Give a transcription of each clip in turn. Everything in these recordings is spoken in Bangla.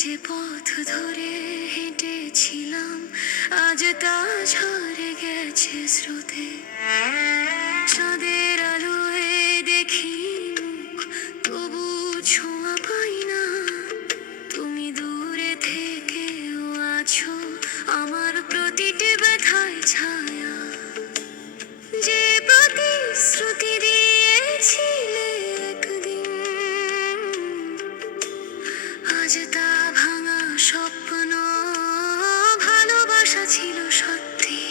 যে পথ ধরে হেঁটেছিলাম আজ তা ঝরে গেছে স্রোতে। চাঁদের আলোয় দেখি মুখ, তবু ছোঁয়া পাই না। তুমি দূরে থেকেও আছো আমার প্রতিটি ব্যথায় ছায়া। যে প্রতিশ্রুতি দিয়েছিলে একদিন, আজ তা ভাঙা স্বপ্ন। ভালোবাসা ছিল সত্যি,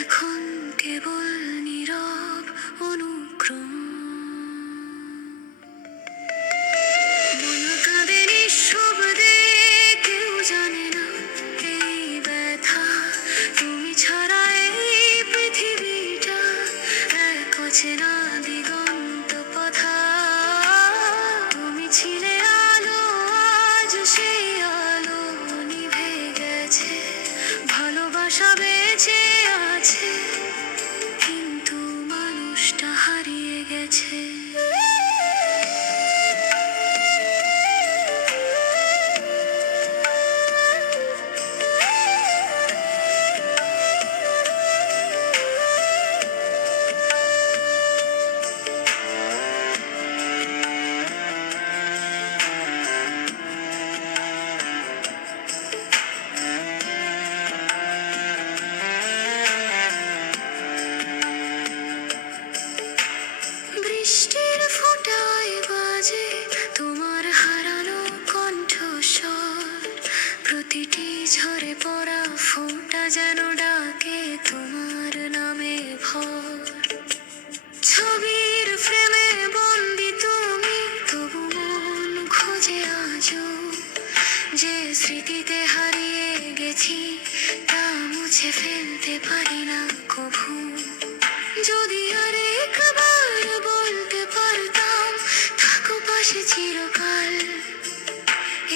এখন কেবল নীরব অনুক্রম। মন কাঁদে নিঃশব্দে, কেউ জানে না এই ব্যথা। তুমি ছাড়া এই পৃথিবীটা এক অচেনা দিগন্ত পথা। তুমি ছিলে আলো, আজ সেই আলো নিভে গেছে। ভালোবাসা বেঁচে আছে, কিন্তু মানুষটা হারিয়ে গেছে। বৃষ্টির ফোঁটায় বাজে তোমার হারানো কণ্ঠস্বর। প্রতিটি ঝরে পড়া ফোঁটা যেন ডাকে তোমার নামে ভর। ছবির ফ্রেমে বন্দি তুমি, তবু মন খোঁজে আজও। যে স্মৃতিতে হারিয়ে গেছি তা মুছে ফেলতে পারি না কভু। যদি আরেকবার বলতে পারতাম থাকো পাশে চিরকাল,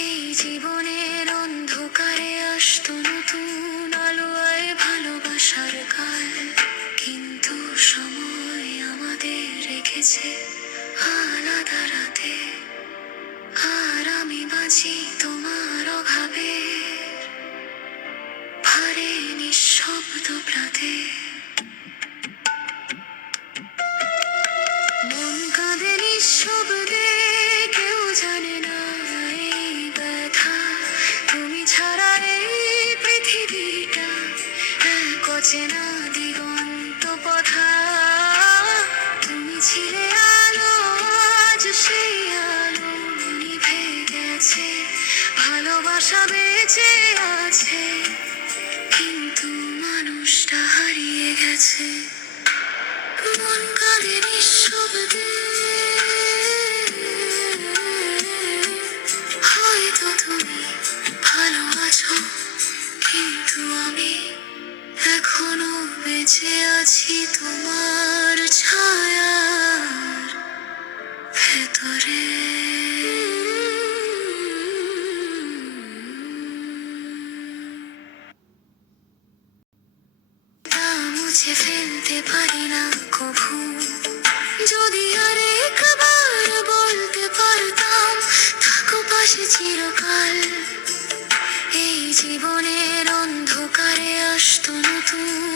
এই জীবনের অন্ধকারে আসতো নতুন আলো আর ভালোবাসার কাল। কিন্তু সময় আমাদের রেখেছে আলাদা রাতে, আর আমি বাঁচি তোমার অভাবে, ভারে নিঃশব্দ প্রাতে। মন কাঁদে নিঃশব্দে, কেউ জানে না এই ব্যথা। তুমি ছাড়া এই পৃথিবীটা এক অচেনা দিগন্ত পথা। তুমি ছিলে আলো, আজ সেই আলো নিভে গেছে। ভালোবাসা বেঁচে আছে, কিন্তু মানুষটা হারিয়ে গেছে। মন কাঁদে নিঃশব্দে, হয়তো তুমি ভালো আছো, কিন্তু আমি এখনো বেঁচে আছি তোমার ছায়ার ভেতরে। তা মুছে ফেলতে পারি না কভু। যদি আরেকবার বলতে পারতাম থাকো পাশে চিরকাল, এই জীবনের অন্ধকারে আসতো নতুন